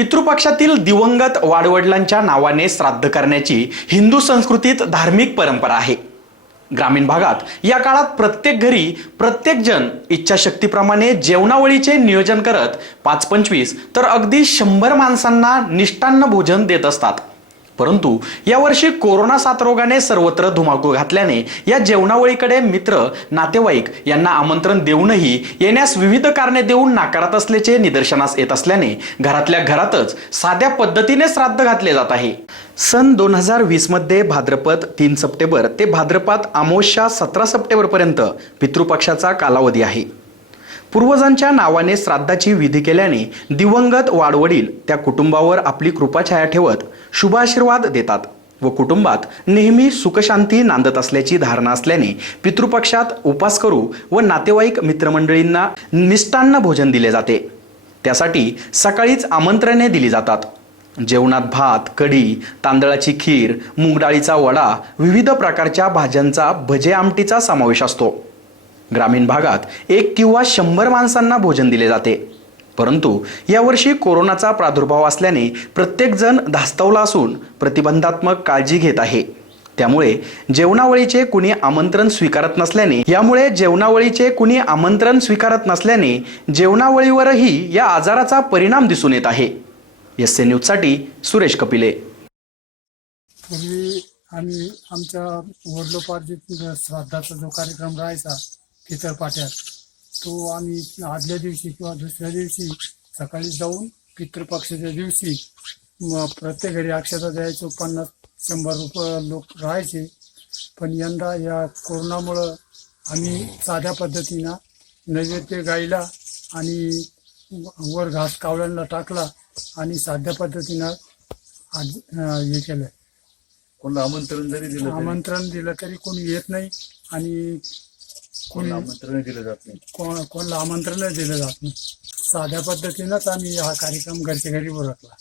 पितृपक्षातील दिवंगत वाडवडिलांच्या नावाने श्राद्ध करण्याची हिंदू संस्कृतीत धार्मिक परंपरा आहे. ग्रामीण भागात या काळात प्रत्येक घरी प्रत्येकजण इच्छाशक्तीप्रमाणे जेवणावळीचे नियोजन करत पाच पंचवीस तर अगदी शंभर माणसांना निष्ठान्न भोजन देत असतात. परंतु यावर्षी कोरोना साथरोगाने सर्वत्र धुमाकूळ घातल्याने या जेवणावळीकडे मित्र नातेवाईक यांना आमंत्रण देऊनही येण्यास विविध कारणे देऊन नाकारत असल्याचे निदर्शनास येत असल्याने घरातल्या घरातच साध्या पद्धतीने श्राद्ध घातले जात आहे. सन दोन हजार वीसमध्ये भाद्रपद तीन सप्टेंबर ते भाद्रपद अमावस्या सतरा सप्टेंबरपर्यंत पितृपक्षाचा कालावधी आहे. पूर्वजांच्या नावाने श्राद्धाची विधी केल्याने दिवंगत वाडवडील त्या कुटुंबावर आपली कृपाछाया ठेवत शुभाशीर्वाद देतात व कुटुंबात नेहमी सुखशांती नांदत असल्याची धारणा असल्याने पितृपक्षात उपास करू व नातेवाईक मित्रमंडळींना मिष्टान्न भोजन दिले जाते. त्यासाठी सकाळीच आमंत्रणे दिली जातात. जेवणात भात कढी तांदळाची खीर मूगडाळीचा वडा विविध प्रकारच्या भाज्यांचा भजे आमटीचा समावेश असतो. ग्रामीण भागात एक किंवा शंभर माणसांना भोजन दिले जाते. परंतु यावर्षी कोरोनाचा प्रादुर्भाव असल्याने प्रत्येकजण धास्तावला असून प्रतिबंधात्मक काळजी घेत आहे. त्यामुळे जेवणावळीचे कुणी आमंत्रण स्वीकारत नसल्याने यामुळे जेवणावळीचे कुणी आमंत्रण स्वीकारत नसल्याने जेवणावळीवरही या आजाराचा परिणाम दिसून येत आहे. एस ए न्यूजसाठी सुरेश कपिले. पूर्वी आम्ही आमच्या वडलोपार्जित श्राद्धाचा जो कार्यक्रम राहायचा पितरपाट्यात तो आम्ही आदल्या दिवशी किंवा दुसऱ्या दिवशी सकाळी जाऊन पितृपक्षाच्या दिवशी प्रत्येक घरी अक्षता द्यायचो. पन्नास शंभर रुपये लोक राहायचे. पण यंदा या कोरोनामुळं आम्ही साध्या पद्धतीनं नैवेद्य गायला आणि वर घास कावळ्यांना टाकला आणि साध्या पद्धतीनं आज हे केलं. कोणाला आमंत्रण जरी दिलं तरी? आमंत्रण दिलं तरी कोणी येत नाही आणि कोणी कोणाला आमंत्रण दिलं जात नाही. कोण कोणाला आमंत्रणच दिलं जात नाही. साध्या पद्धतीनंच आम्ही हा कार्यक्रम घरच्या घरी बरकला